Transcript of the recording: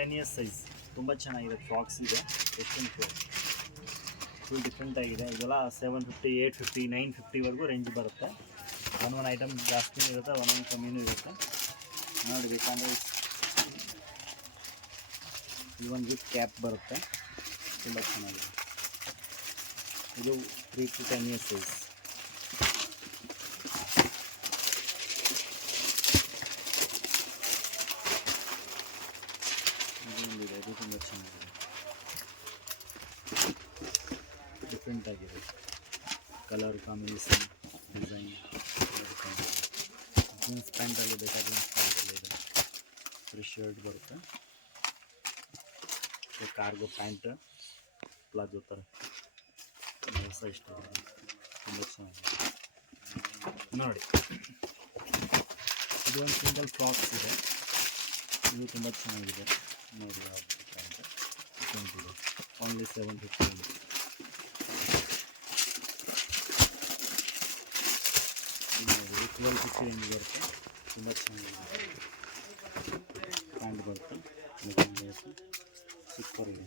10 years size. ತುಂಬ ಚೆನ್ನಾಗಿದೆ, frocks ಇದೆ. ವೆಸ್ಟರ್ನ್ ಫ್ರಾಕ್ ಫುಲ್ ಡಿಫ್ರೆಂಟ್ ಆಗಿದೆ. ಇದೆಲ್ಲ 750, 850, 950ವರೆಗೂ ರೇಂಜ್ ಬರುತ್ತೆ. ಒಂದೊಂದು ಐಟಮ್ ಜಾಸ್ತಿನೂ ಇರುತ್ತೆ, ಒಂದೊಂದು ಕಮ್ಮಿನೂ ಇರುತ್ತೆ. ನೋಡಿ, ಬೇಕಂದರೆ ಇವನ್ ವಿತ್ ಕ್ಯಾಪ್ ಬರುತ್ತೆ, ತುಂಬ ಚೆನ್ನಾಗಿದೆ. ಇದು 3 to 10 ಇಯರ್ಸ್ ಸೈಜ್. ಇದೊಂದಿದೆ, ಇದು ತುಂಬ ಚೆನ್ನಾಗಿದೆ, ಡಿಫ್ರೆಂಟ್ ಆಗಿದೆ. Colour combination, design. ಜೀನ್ಸ್ ಪ್ಯಾಂಟಲ್ಲಿ ಬೇಕಾದ ಜೀನ್ಸ್ ಪ್ಯಾಂಟಲ್ಲಿ ಇದೆ. ಫ್ರೀ ಶರ್ಟ್ ಬರುತ್ತೆ, ಕಾರ್ಗೋ ಪ್ಯಾಂಟ್, ಪ್ಲಾಜೋ ಥರ ಹೊಸ ಇಷ್ಟ ಆಗಿದೆ, ತುಂಬ ಚೆನ್ನಾಗಿದೆ. ನೋಡಿ, ಇದು ಒಂದು ಸಿಂಗಲ್ ಫ್ರಾಕ್ಸ್ ಇದೆ, ಇದು ತುಂಬ ಚೆನ್ನಾಗಿದೆ. ನೋಡಿ, ಯಾವುದು ಪ್ಯಾಂಟ್ ಇದೆ, ಓನ್ಲಿ 750. ನೋಡಿ, 1250 ರೇಂಜ್ ಬರುತ್ತೆ, ತುಂಬ ಚೆನ್ನಾಗಿದೆ. ಪ್ಯಾಂಟ್ ಬರುತ್ತೆ, ಸೂಪರ್ ಇದೆ.